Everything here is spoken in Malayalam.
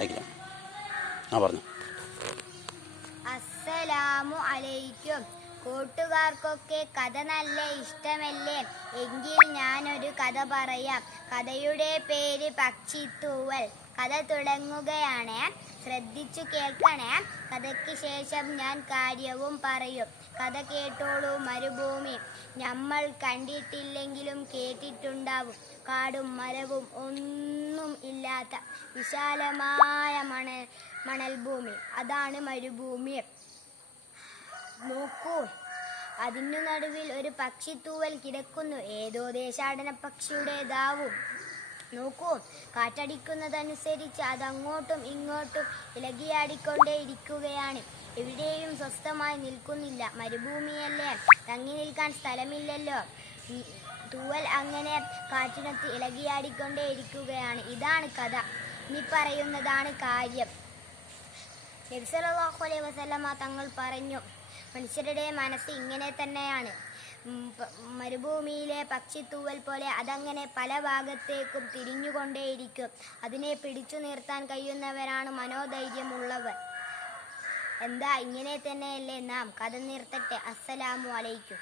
അയക്കില്ല. പറഞ്ഞു. അസ്സലാമു അലൈക്കും. കൂട്ടുകാർക്കൊക്കെ കഥ നല്ല ഇഷ്ടമല്ലേ? എങ്കിൽ ഞാനൊരു കഥ പറയാം. കഥയുടെ പേര് പക്ഷിത്തൂവൽ. കഥ തുടങ്ങുകയാണ്. ശ്രദ്ധിച്ചു കേൾക്കണേ. കഥയ്ക്ക് ശേഷം ഞാൻ കാര്യവും പറയും. കഥ കേട്ടോളൂ. മരുഭൂമി. നമ്മൾ കണ്ടിട്ടില്ലെങ്കിലും കേട്ടിട്ടുണ്ടാവും. കാടും മരവും ഒന്നും ഇല്ലാത്ത വിശാലമായ മണൽഭൂമി. അതാണ് മരുഭൂമി. നോക്കൂ, അതിനു നടുവിൽ ഒരു പക്ഷിത്തൂവൽ കിടക്കുന്നു. ഏതോ ദേശാടന പക്ഷിയുടേതാവും. നോക്കൂ, കാറ്റടിക്കുന്നതനുസരിച്ച് അതങ്ങോട്ടും ഇങ്ങോട്ടും ഇളകിയാടിക്കൊണ്ടേ ഇരിക്കുകയാണ്. എവിടെയും സ്വസ്ഥമായി നിൽക്കുന്നില്ല. മരുഭൂമിയല്ലേ, തങ്ങി നിൽക്കാൻ സ്ഥലമില്ലല്ലോ. തൂവൽ അങ്ങനെ കാറ്റിനൊത്ത് ഇളകിയാടിക്കൊണ്ടേ ഇരിക്കുകയാണ്. ഇതാണ് കഥ. ഇനി പറയുന്നതാണ് കാര്യം. നബി സല്ലല്ലാഹു അലൈഹി വസല്ലമ തങ്ങൾ പറഞ്ഞു, മനുഷ്യരുടെ മനസ്സ് ഇങ്ങനെ തന്നെയാണ്. മരുഭൂമിയിലെ പക്ഷിത്തൂവൽ പോലെ അതങ്ങനെ പല ഭാഗത്തേക്കും തിരിഞ്ഞുകൊണ്ടേയിരിക്കും. അതിനെ പിടിച്ചു നിർത്താൻ കഴിയുന്നവരാണ് മനോധൈര്യമുള്ളവർ. എന്താ, ഇങ്ങനെ തന്നെയല്ലേ നാം? കഥ നിർത്തട്ടെ. അസ്സലാമു അലൈക്കും.